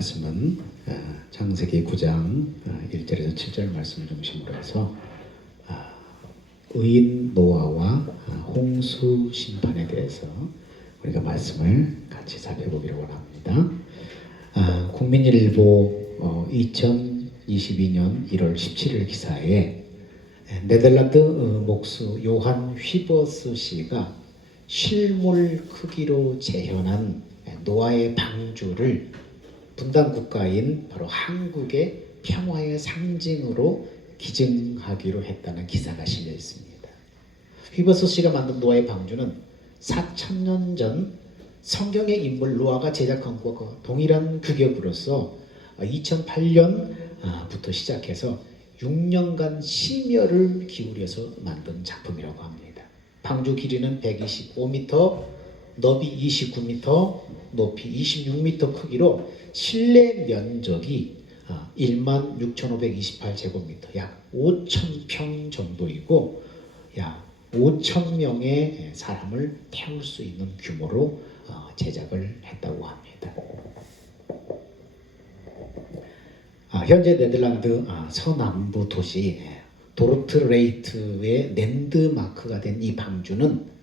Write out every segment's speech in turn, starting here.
말씀은 창세기 9장 1절에서 7절 말씀을 중심으로 해서 의인 노아와 홍수 심판에 대해서 우리가 말씀을 같이 살펴보기를 원합니다. 국민일보 2022년 1월 17일 기사에 네덜란드 목수 요한 휘버스 씨가 실물 크기로 재현한 노아의 방주를 분단 국가인 바로 한국의 평화의 상징으로 기증하기로 했다는 기사가 실려 있습니다. 휘버스 씨가 만든 노아의 방주는 4,000년 전 성경의 인물 노아가 제작한 것과 동일한 규격으로서 2008년부터 시작해서 6년간 심혈을 기울여서 만든 작품이라고 합니다. 방주 길이는 125m, 너비 29m, 높이 26m 크기로 실내 면적이 16,528제곱미터, 약 5,000평 정도이고 약 5,000명의 사람을 태울 수 있는 규모로 제작을 했다고 합니다. 현재 네덜란드 서남부 도시 도르트레이트의 랜드마크가 된 이 방주는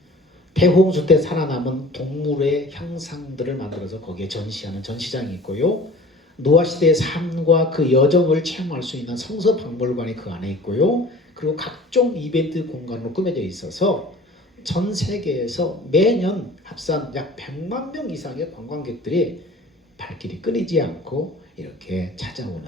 대홍수 때 살아남은 동물의 형상들을 만들어서 거기에 전시하는 전시장이 있고요. 노아 시대의 삶과 그 여정을 체험할 수 있는 성서 박물관이 그 안에 있고요. 그리고 각종 이벤트 공간으로 꾸며져 있어서 전 세계에서 매년 합산 약 100만 명 이상의 관광객들이 발길이 끊이지 않고 이렇게 찾아오는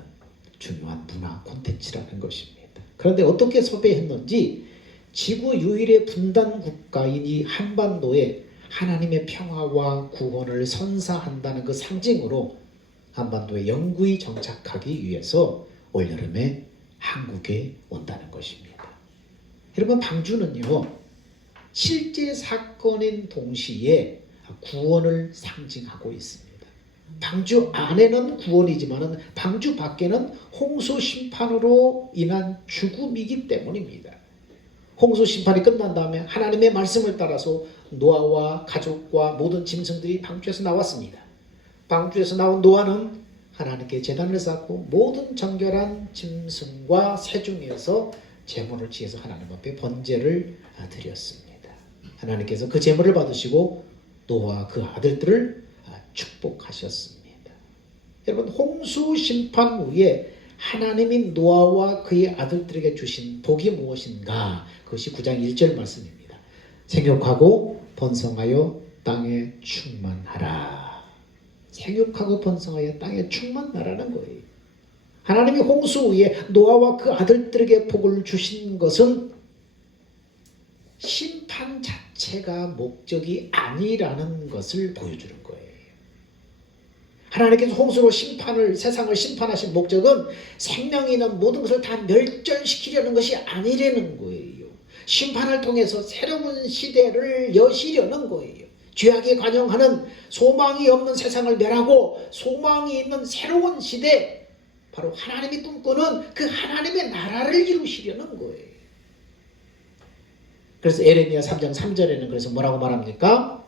중요한 문화 콘텐츠라는 것입니다. 그런데 어떻게 섭외했는지 지구 유일의 분단 국가인 이 한반도에 하나님의 평화와 구원을 선사한다는 그 상징으로 한반도에 영구히 정착하기 위해서 올여름에 한국에 온다는 것입니다. 여러분, 방주는요, 실제 사건인 동시에 구원을 상징하고 있습니다. 방주 안에는 구원이지만 방주 밖에는 홍수 심판으로 인한 죽음이기 때문입니다. 홍수 심판이 끝난 다음에 하나님의 말씀을 따라서 노아와 가족과 모든 짐승들이 방주에서 나왔습니다. 방주에서 나온 노아는 하나님께 제단을 쌓고 모든 정결한 짐승과 새 중에서 제물을 지어서 하나님 앞에 번제를 드렸습니다. 하나님께서 그 제물을 받으시고 노아와 그 아들들을 축복하셨습니다. 여러분, 홍수 심판 후에 하나님이 노아와 그의 아들들에게 주신 복이 무엇인가? 그것이 9장 1절 말씀입니다. 생육하고 번성하여 땅에 충만하라. 생육하고 번성하여 땅에 충만하라는 거예요. 하나님이 홍수 후에 노아와 그 아들들에게 복을 주신 것은 심판 자체가 목적이 아니라는 것을 보여주는 거예요. 하나님께서 홍수로 세상을 심판하신 목적은 생명이 있는 모든 것을 다 멸절시키려는 것이 아니라는 거예요. 심판을 통해서 새로운 시대를 여시려는 거예요. 죄악에 관영하는 소망이 없는 세상을 멸하고 소망이 있는 새로운 시대, 바로 하나님이 꿈꾸는 그 하나님의 나라를 이루시려는 거예요. 그래서 에레미야 3장 3절에는 그래서 뭐라고 말합니까?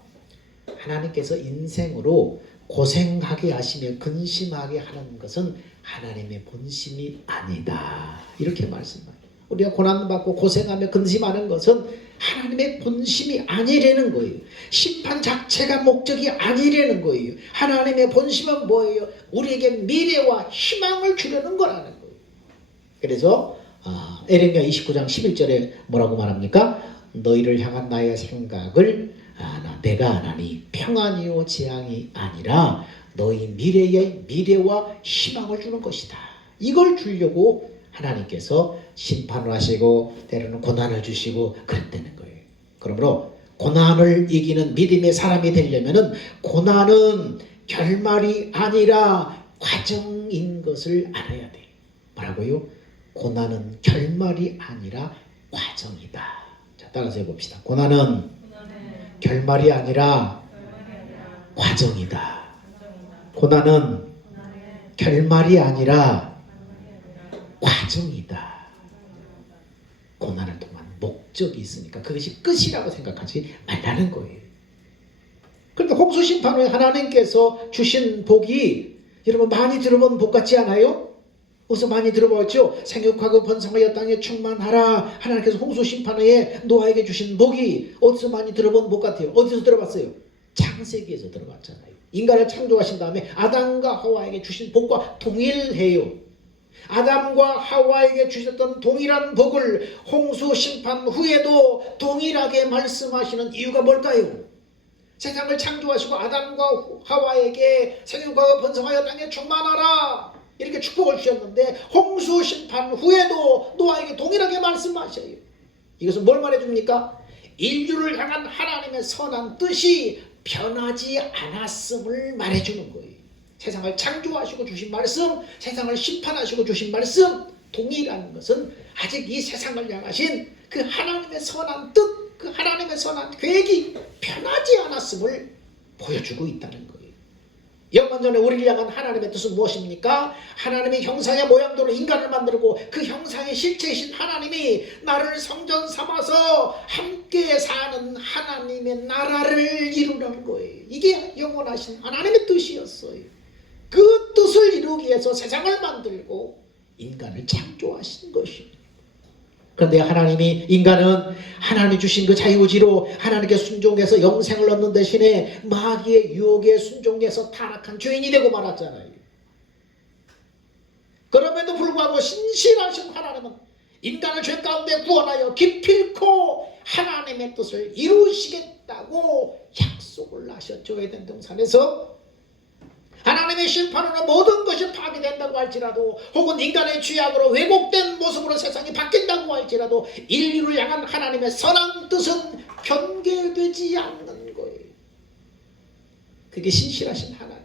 하나님께서 인생으로 고생하게 하시며 근심하게 하는 것은 하나님의 본심이 아니다. 이렇게 말씀합니다. 우리가 고난받고 고생하며 근심하는 것은 하나님의 본심이 아니라는 거예요. 심판 자체가 목적이 아니라는 거예요. 하나님의 본심은 뭐예요? 우리에게 미래와 희망을 주려는 거라는 거예요. 그래서 에레미야 29장 11절에 뭐라고 말합니까? 너희를 향한 나의 생각을 내가 하나니 평안이요 재앙이 아니라 너희 미래의 미래와 희망을 주는 것이다. 이걸 주려고 하나님께서 심판을 하시고 때로는 고난을 주시고 그랬다는 거예요. 그러므로 고난을 이기는 믿음의 사람이 되려면 고난은 결말이 아니라 과정인 것을 알아야 돼요. 뭐라고요? 고난은 결말이 아니라 과정이다. 자, 따라서 해봅시다. 고난은 결말이 아니라 과정이다. 고난은 결말이 아니라 과정이다. 고난을 통한 목적이 있으니까 그것이 끝이라고 생각하지 말라는 거예요. 그런데 홍수 심판 후에 하나님께서 주신 복이 여러분 많이 들어본 복 같지 않아요? 어디서 많이 들어봤죠? 생육하고 번성하여 땅에 충만하라. 하나님께서 홍수 심판후에 노아에게 주신 복이 어디서 많이 들어본 복 같아요? 어디서 들어봤어요? 창세기에서 들어봤잖아요. 인간을 창조하신 다음에 아담과 하와에게 주신 복과 동일해요. 아담과 하와에게 주셨던 동일한 복을 홍수 심판 후에도 동일하게 말씀하시는 이유가 뭘까요? 세상을 창조하시고 아담과 하와에게 생육하고 번성하여 땅에 충만하라 이렇게 축복을 주셨는데 홍수 심판 후에도 노아에게 동일하게 말씀하셔요. 이것은 뭘 말해줍니까? 인류를 향한 하나님의 선한 뜻이 변하지 않았음을 말해주는 거예요. 세상을 창조하시고 주신 말씀, 세상을 심판하시고 주신 말씀 동일한 것은 아직 이 세상을 향하신 그 하나님의 선한 뜻, 그 하나님의 선한 계획이 변하지 않았음을 보여주고 있다는 거예요. 영원전에 우리를 향한 하나님의 뜻은 무엇입니까? 하나님의 형상의 모양대로 인간을 만들고 그 형상의 실체이신 하나님이 나를 성전 삼아서 함께 사는 하나님의 나라를 이루는 거예요. 이게 영원하신 하나님의 뜻이었어요. 그 뜻을 이루기 위해서 세상을 만들고 인간을 창조하신 것입니다. 그런데 하나님이 인간은 하나님이 주신 그 자유의지로 하나님께 순종해서 영생을 얻는 대신에 마귀의 유혹에 순종해서 타락한 죄인이 되고 말았잖아요. 그럼에도 불구하고 신실하신 하나님은 인간을 죄 가운데 구원하여 기필코 하나님의 뜻을 이루시겠다고 약속을 하셨죠. 에덴 동산에서. 하나님의 심판으로 모든 것이 파괴된다고 할지라도 혹은 인간의 죄악으로 왜곡된 모습으로 세상이 바뀐다고 할지라도 인류를 향한 하나님의 선한 뜻은 변개되지 않는 거예요. 그게 신실하신 하나님이에요.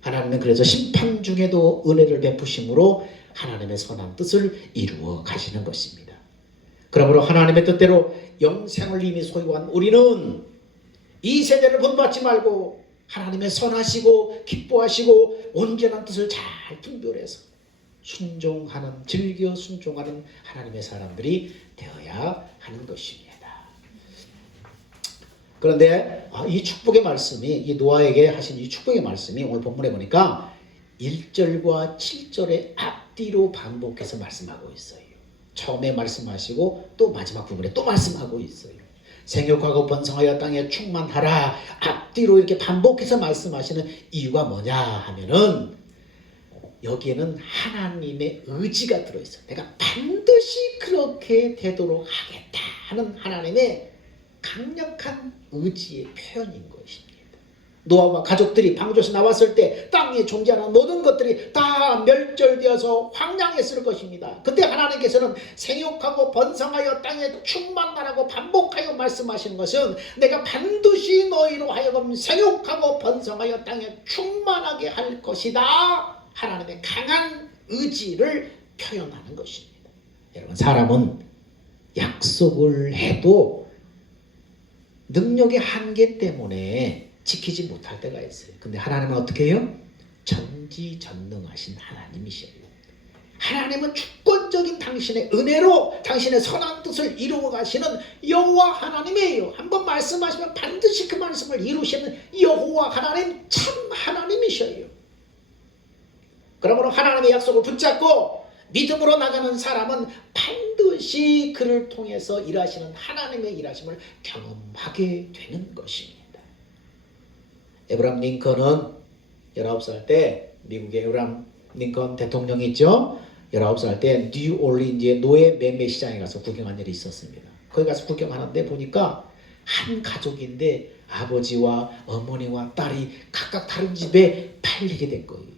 하나님은 그래서 심판 중에도 은혜를 베푸심으로 하나님의 선한 뜻을 이루어 가시는 것입니다. 그러므로 하나님의 뜻대로 영생을 이미 소유한 우리는 이 세대를 본받지 말고 하나님의 선하시고 기뻐하시고 온전한 뜻을 잘 분별해서 순종하는, 즐겨 순종하는 하나님의 사람들이 되어야 하는 것입니다. 그런데 이 축복의 말씀이, 이 노아에게 하신 이 축복의 말씀이 오늘 본문에 보니까 1절과 7절의 앞뒤로 반복해서 말씀하고 있어요. 처음에 말씀하시고 또 마지막 부분에 또 말씀하고 있어요. 생육하고 번성하여 땅에 충만하라 앞뒤로 이렇게 반복해서 말씀하시는 이유가 뭐냐 하면은 여기에는 하나님의 의지가 들어있어요. 내가 반드시 그렇게 되도록 하겠다 하는 하나님의 강력한 의지의 표현인 것입니다. 노아와 가족들이 방주에서 나왔을 때 땅에 존재하는 모든 것들이 다 멸절되어서 황량했을 것입니다. 그때 하나님께서는 생육하고 번성하여 땅에 충만하라고 반복하여 말씀하시는 것은 내가 반드시 너희로 하여금 생육하고 번성하여 땅에 충만하게 할 것이다. 하나님의 강한 의지를 표현하는 것입니다. 여러분, 사람은 약속을 해도 능력의 한계 때문에 지키지 못할 때가 있어요. 근데 하나님은 어떻게 해요? 전지전능하신 하나님이셔요. 하나님은 주권적인 당신의 은혜로 당신의 선한 뜻을 이루어 가시는 여호와 하나님이에요. 한번 말씀하시면 반드시 그 말씀을 이루시는 여호와 하나님, 참 하나님이셔요. 그러므로 하나님의 약속을 붙잡고 믿음으로 나가는 사람은 반드시 그를 통해서 일하시는 하나님의 일하심을 경험하게 되는 것입니다. 에브라함 링컨은 19살 때, 미국의 에브라함 링컨 대통령이 있죠. 19살 때 뉴올리언즈의 노예 매매 시장에 가서 구경한 일이 있었습니다. 거기 가서 구경하는데 보니까 한 가족인데 아버지와 어머니와 딸이 각각 다른 집에 팔리게 된 거예요.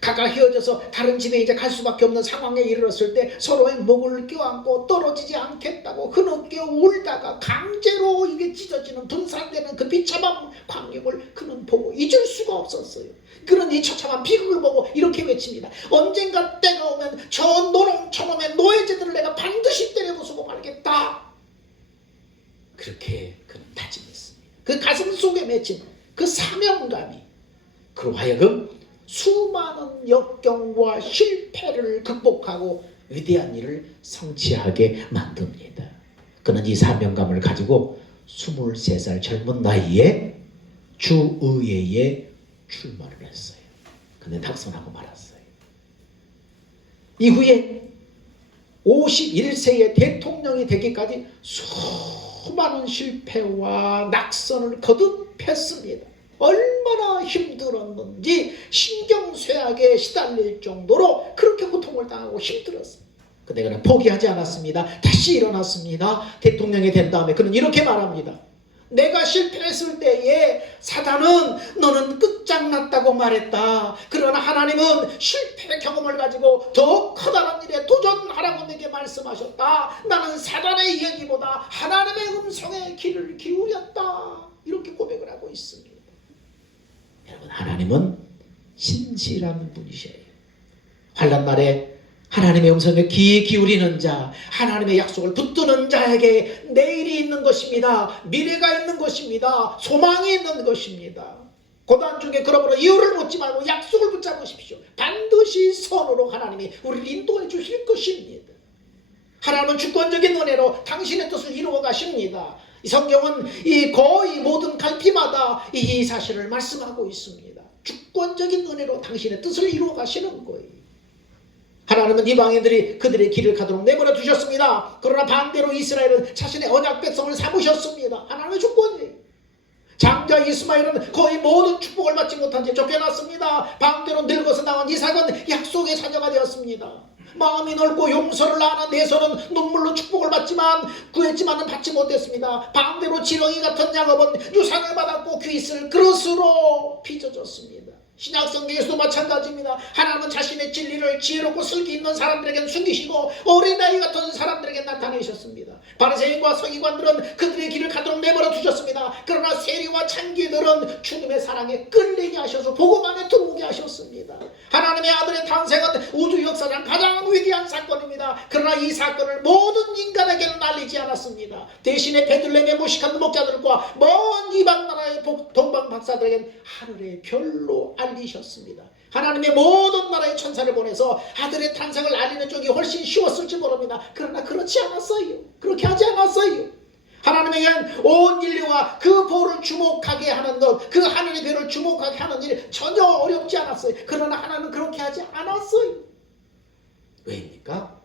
각각 헤어져서 다른 집에 이제 갈 수밖에 없는 상황에 이르렀을 때 서로의 목을 껴안고 떨어지지 않겠다고 흐느껴 울다가 강제로 이게 찢어지는 분산되는 그 비참한 광경을 그는 보고 잊을 수가 없었어요. 그는 이 처참한 비극을 보고 이렇게 외칩니다. 언젠가 때가 오면 저 저놈의 노예제들을 내가 반드시 때려 부수고 말겠다. 그렇게 그는 다짐했습니다. 그 가슴 속에 맺힌 그 사명감이 그로 하여금 수많은 역경과 실패를 극복하고 위대한 일을 성취하게 만듭니다. 그는 이 사명감을 가지고 23살 젊은 나이에 주의회의 출마를 했어요. 근데 낙선하고 말았어요. 이후에 51세의 대통령이 되기까지 수많은 실패와 낙선을 거듭했습니다. 얼마나 힘들었는지 신경쇠약에 시달릴 정도로 그렇게 고통을 당하고 힘들었어요. 근데 그는 포기하지 않았습니다. 다시 일어났습니다. 대통령이 된 다음에 그는 이렇게 말합니다. 내가 실패했을 때에 사단은 너는 끝장났다고 말했다. 그러나 하나님은 실패 경험을 가지고 더 커다란 일에 도전하라고 내게 말씀하셨다. 나는 사단의 얘기보다 하나님의 음성에 귀를 기울였다. 이렇게 고백을 하고 있습니다. 여러분, 하나님은 신실한 분이셔요. 환난 날에 하나님의 음성에 귀 기울이는 자, 하나님의 약속을 붙드는 자에게 내일이 있는 것입니다. 미래가 있는 것입니다. 소망이 있는 것입니다. 고난 중에 그러므로 이유를 묻지 말고 약속을 붙잡으십시오. 반드시 선으로 하나님이 우리를 인도해 주실 것입니다. 하나님은 주권적인 은혜로 당신의 뜻을 이루어 가십니다. 이 성경은 이 거의 모든 갈피마다 이 사실을 말씀하고 있습니다. 주권적인 은혜로 당신의 뜻을 이루어 가시는 거예요. 하나님은 이방인들이 그들의 길을 가도록 내버려 두셨습니다. 그러나 반대로 이스라엘은 자신의 언약 백성을 삼으셨습니다. 하나님의 주권이에요. 장자 이스마엘은 거의 모든 축복을 받지 못한 채 쫓겨났습니다. 반대로 늙어서 나온 이삭은 약속의 자녀가 되었습니다. 마음이 넓고 용서를 아는 내서는 눈물로 축복을 받지만 구했지만은 받지 못했습니다. 반대로 지렁이 같은 야곱은 유산을 받았고 귀있을 그릇으로 빚어졌습니다. 신약 성경에서도 마찬가지입니다. 하나님은 자신의 진리를 지혜롭고 슬기 있는 사람들에게는 숨기시고 어린아이 같은 사람들에게 나타내셨습니다. 바리새인과 서기관들은 그들의 길을 가도록 내버려 두셨습니다. 그러나 세리와 창기들은 주님의 사랑에 끌리게 하셔서 복음 안에 들어오게 하셨습니다. 하나님의 아들의 탄생은 우주 역사상 가장 위대한 사건입니다. 그러나 이 사건을 모든 인간에게는 알리지 않았습니다. 대신에 베들레헴의 무식한 목자들과 먼 이방 나라의 동방 박사들에게는 하늘의 별로 알리셨습니다. 하나님의 모든 나라의 천사를 보내서 아들의 탄생을 알리는 쪽이 훨씬 쉬웠을지 모릅니다. 그러나 그렇지 않았어요. 그렇게 하지 않았어요. 하나님의 온 인류가 그 보를 주목하게 하는 것, 그 하늘의 별을 주목하게 하는 일이 전혀 어렵지 않았어요. 그러나 하나님은 그렇게 하지 않았어요. 왜입니까?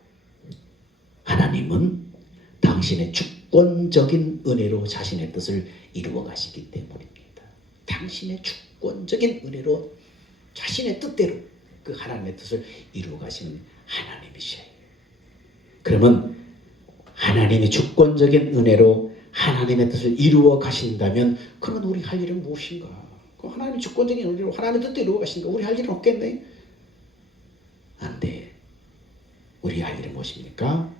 하나님은 당신의 주권적인 은혜로 자신의 뜻을 이루어 가시기 때문입니다. 당신의 주권적인 은혜로 자신의 뜻대로 그 하나님의 뜻을 이루어 가시는 하나님이셔요. 그러면 하나님의 주권적인 은혜로 하나님의 뜻을 이루어 가신다면 그러면 우리 할 일은 무엇인가? 하나님의 주권적인 은혜로 하나님의 뜻대로 이루어 가신다. 우리 할 일은 없겠네? 안 돼. 우리 할 일은 무엇입니까?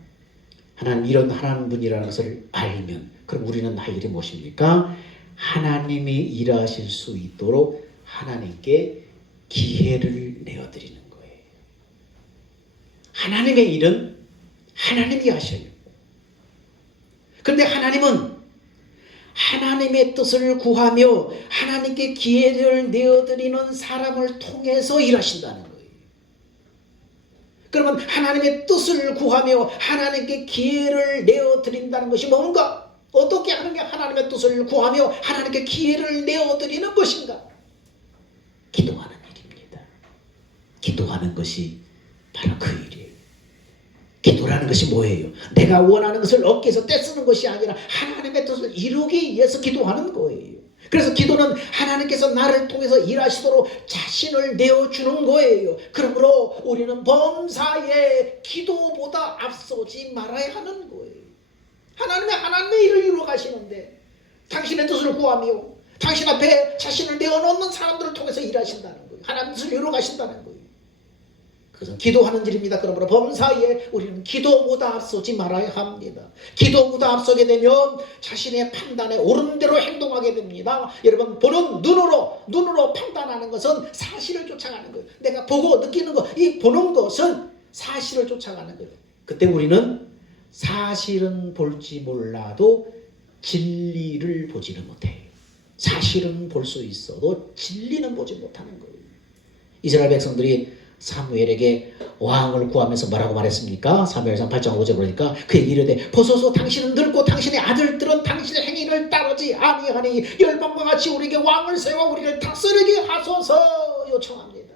하나님 이런 하나님 분이라는 것을 알면 그럼 우리는 할 일이 무엇입니까? 하나님이 일하실 수 있도록 하나님께 기회를 내어드리는 거예요. 하나님의 일은 하나님이 하셔요. 그런데 하나님은 하나님의 뜻을 구하며 하나님께 기회를 내어드리는 사람을 통해서 일하신다는 거예요. 그러면 하나님의 뜻을 구하며 하나님께 기회를 내어드린다는 것이 뭔가? 어떻게 하는 게 하나님의 뜻을 구하며 하나님께 기회를 내어드리는 것인가? 기도하는 일입니다. 기도하는 것이 바로 그 일이에요. 기도라는 것이 뭐예요? 내가 원하는 것을 얻기 위해서 떼쓰는 것이 아니라 하나님의 뜻을 이루기 위해서 기도하는 거예요. 그래서 기도는 하나님께서 나를 통해서 일하시도록 자신을 내어주는 거예요. 그러므로 우리는 범사에 기도보다 앞서지 말아야 하는 거예요. 하나님의 일을 이루어 가시는데 당신의 뜻을 구하며 당신 앞에 자신을 내어놓는 사람들을 통해서 일하신다는 거예요. 하나님의 뜻을 이루어 가신다는 거예요. 그것은 기도하는 일입니다. 그러므로 범사에 우리는 기도보다 앞서지 말아야 합니다. 기도보다 앞서게 되면 자신의 판단에 옳은 대로 행동하게 됩니다. 여러분, 보는 눈으로 판단하는 것은 사실을 쫓아가는 거예요. 내가 보고 느끼는 것, 이 보는 것은 사실을 쫓아가는 거예요. 그때 우리는 사실은 볼지 몰라도 진리를 보지는 못해요. 사실은 볼 수 있어도 진리는 보지 못하는 거예요. 이스라엘 백성들이 사무엘에게 왕을 구하면서 뭐라고 말했습니까? 사무엘상 8장 5절 보니까 그에게 이르되 보소서 당신은 늙고 당신의 아들들은 당신의 행위를 따르지 아니하니 열방과 같이 우리에게 왕을 세워 우리를 다스리게 하소서 요청합니다.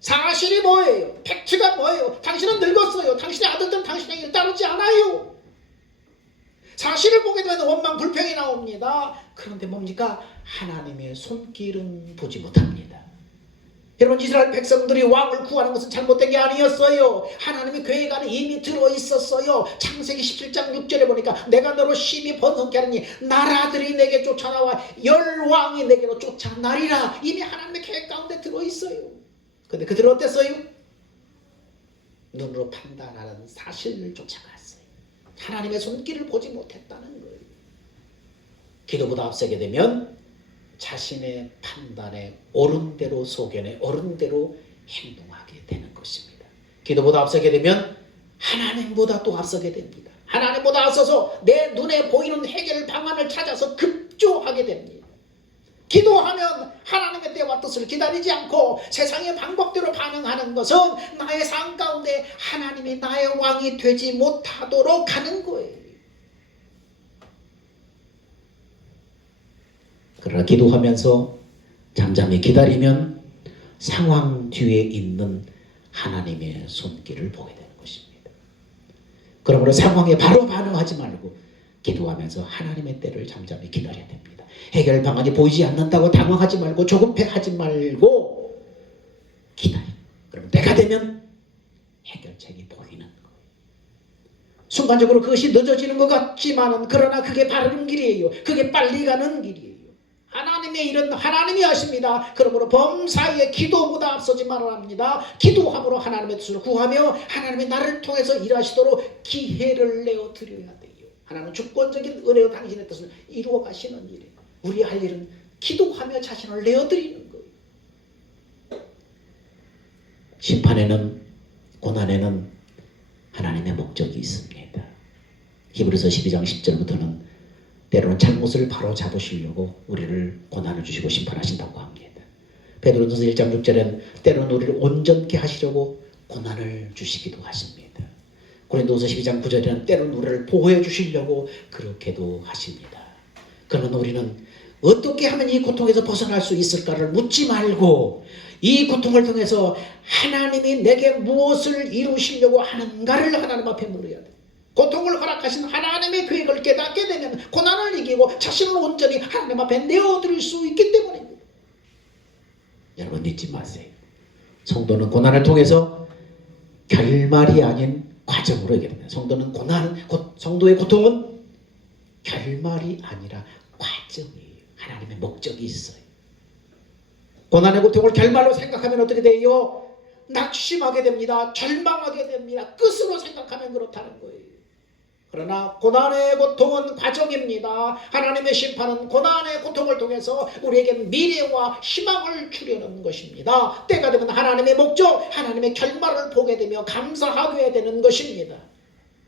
사실이 뭐예요? 팩트가 뭐예요? 당신은 늙었어요. 당신의 아들들은 당신의 행위를 따르지 않아요. 사실을 보게 되면 원망 불평이 나옵니다. 그런데 뭡니까? 하나님의 손길은 보지 못합니다. 여러분, 이스라엘 백성들이 왕을 구하는 것은 잘못된 게 아니었어요. 하나님의 계획 안에 이미 들어있었어요. 창세기 17장 6절에 보니까 내가 너로 심히 번성케 하느니 나라들이 내게 쫓아나와 열왕이 내게로 쫓아나리라. 이미 하나님의 계획 가운데 들어있어요. 근데 그들은 어땠어요? 눈으로 판단하는 사실을 쫓아갔어요. 하나님의 손길을 보지 못했다는 거예요. 기도보다 앞서게 되면 자신의 판단에 옳은 대로 소견에 옳은 대로 행동하게 되는 것입니다. 기도보다 앞서게 되면 하나님보다 또 앞서게 됩니다. 하나님보다 앞서서 내 눈에 보이는 해결 방안을 찾아서 급조하게 됩니다. 기도하면 하나님의 때와 뜻을 기다리지 않고 세상의 방법대로 반응하는 것은 나의 삶 가운데 하나님이 나의 왕이 되지 못하도록 하는 거예요. 그러나 기도하면서 잠잠히 기다리면 상황 뒤에 있는 하나님의 손길을 보게 되는 것입니다. 그러므로 상황에 바로 반응하지 말고 기도하면서 하나님의 때를 잠잠히 기다려야 됩니다. 해결 방안이 보이지 않는다고 당황하지 말고 조급해하지 말고 기다려. 그럼 때가 되면 해결책이 보이는 거예요. 순간적으로 그것이 늦어지는 것 같지만은 그러나 그게 바른 길이에요. 그게 빨리 가는 길이에요. 하나님의 일은 하나님이 하십니다. 그러므로 범사에 기도보다 앞서지 말아야 합니다. 기도함으로 하나님의 뜻을 구하며 하나님이 나를 통해서 일하시도록 기회를 내어 드려야 돼요. 하나님은 주권적인 은혜로 당신의 뜻을 이루어 가시는 일이에요. 우리 할 일은 기도하며 자신을 내어 드리는 거예요. 심판에는 고난에는 하나님의 목적이 있습니다. 히브리서 12장 10절부터는 때로는 잘못을 바로 잡으시려고 우리를 고난을 주시고 심판하신다고 합니다. 베드로전서 1장 6절에는 때로는 우리를 온전케 하시려고 고난을 주시기도 하십니다. 고린도후서 12장 9절에는 때로는 우리를 보호해 주시려고 그렇게도 하십니다. 그러나 우리는 어떻게 하면 이 고통에서 벗어날 수 있을까를 묻지 말고 이 고통을 통해서 하나님이 내게 무엇을 이루시려고 하는가를 하나님 앞에 물어야 돼요. 고통을 허락하신 하나님의 계획을 깨닫게 되면 고난을 이기고 자신을 온전히 하나님 앞에 내어드릴 수 있기 때문입니다. 여러분 잊지 마세요. 성도는 고난을 통해서 결말이 아닌 과정으로 이게 됩니다. 성도는 성도의 고통은 결말이 아니라 과정이에요. 하나님의 목적이 있어요. 고난의 고통을 결말로 생각하면 어떻게 돼요? 낙심하게 됩니다. 절망하게 됩니다. 끝으로 생각하면 그렇다는 거예요. 그러나 고난의 고통은 과정입니다. 하나님의 심판은 고난의 고통을 통해서 우리에게 미래와 희망을 주려는 것입니다. 때가 되면 하나님의 목적, 하나님의 결말을 보게 되며 감사하게 되는 것입니다.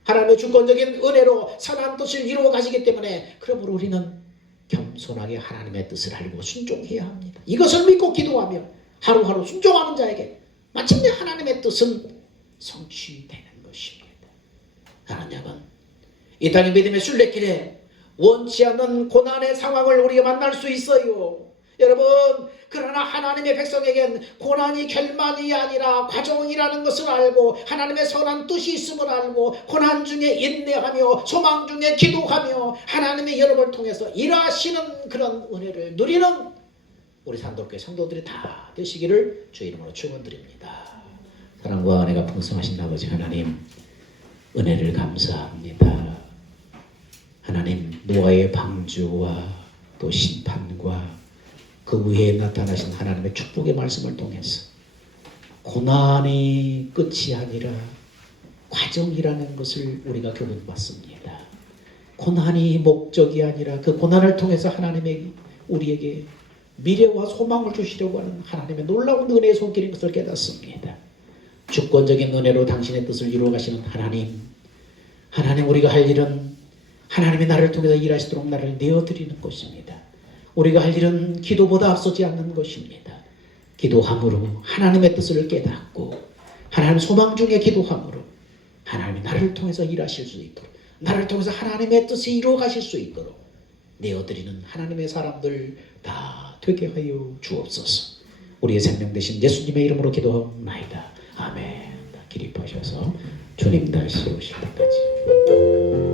하나님의 주권적인 은혜로 선한 뜻을 이루어 가시기 때문에 그러므로 우리는 겸손하게 하나님의 뜻을 알고 순종해야 합니다. 이것을 믿고 기도하며 하루하루 순종하는 자에게 마침내 하나님의 뜻은 성취되는 것입니다. 하나님은 이 땅의 믿음의 순례길에 원치 않는 고난의 상황을 우리가 만날 수 있어요. 여러분, 그러나 하나님의 백성에겐 고난이 결말이 아니라 과정이라는 것을 알고 하나님의 선한 뜻이 있음을 알고 고난 중에 인내하며 소망 중에 기도하며 하나님의 여러분을 통해서 일하시는 그런 은혜를 누리는 우리 산도교회 성도들이 다 되시기를 주의 이름으로 축원드립니다. 사랑과 은혜가 풍성하신 아버지 하나님, 은혜를 감사합니다. 하나님, 노아의 방주와 또 심판과 그 위에 나타나신 하나님의 축복의 말씀을 통해서 고난이 끝이 아니라 과정이라는 것을 우리가 교훈받습니다. 고난이 목적이 아니라 그 고난을 통해서 하나님의 우리에게 미래와 소망을 주시려고 하는 하나님의 놀라운 은혜의 손길인 것을 깨닫습니다. 주권적인 은혜로 당신의 뜻을 이루어 가시는 하나님, 우리가 할 일은 하나님이 나를 통해서 일하시도록 나를 내어드리는 것입니다. 우리가 할 일은 기도보다 앞서지 않는 것입니다. 기도함으로 하나님의 뜻을 깨닫고 하나님 소망 중에 기도함으로 하나님이 나를 통해서 일하실 수 있도록, 나를 통해서 하나님의 뜻이 이루어 가실 수 있도록 내어드리는 하나님의 사람들 다 되게 하여 주옵소서. 우리의 생명 되신 예수님의 이름으로 기도하옵나이다. 아멘. 기립하셔서 주님 다시 오실 때까지.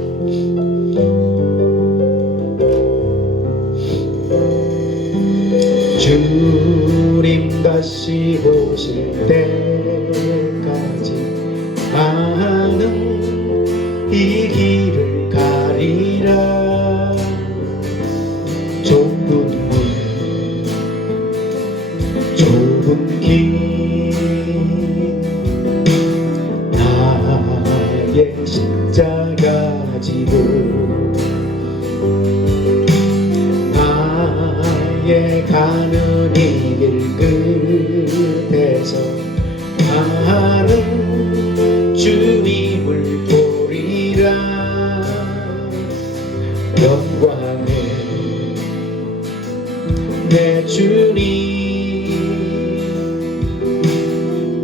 주님 다시 오실 때까지 나는 이 길을 가리라. 좁은 문 좁은 길 나의 십자가 지고 나의 가는 이 길 끝에서 나는 주님을 보리라. 영광의 내 주님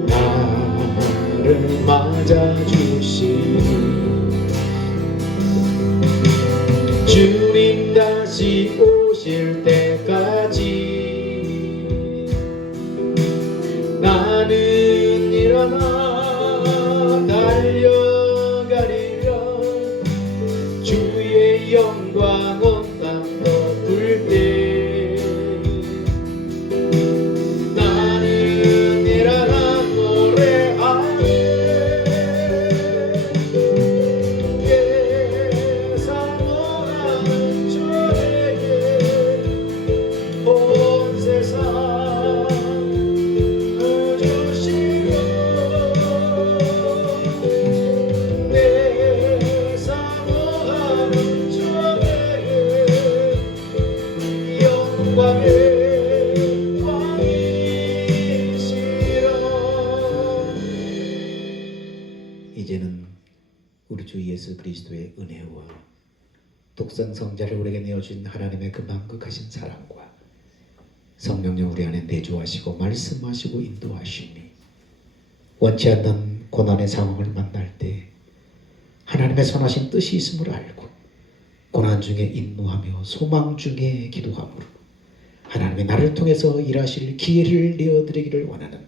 나를 맞아주시니 주님 다시 오실 때까지 나는 일어나 달려가리라. 주의 영광 온 땅 덮을 때 나는 일어나 노래하네. 사모하는 저에게 온 세상 주시고 내 사모하는 저에게 영광의 이제는 우리 주 예수 그리스도의 은혜와 독생 성자를 우리에게 내어준 하나님의 그 만극하신 사랑과 성령님 우리 안에 내주하시고 말씀하시고 인도하시니 원치 않는 고난의 상황을 만날 때 하나님의 선하신 뜻이 있음을 알고 고난 중에 인노하며 소망 중에 기도함으로 하나님의 나를 통해서 일하실 기회를 내어드리기를 원하는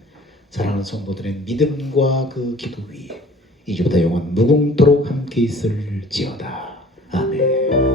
사랑하는 성도들의 믿음과 그 기도 위에 이제부터 영원 무궁토록 함께 있을지어다. 아멘.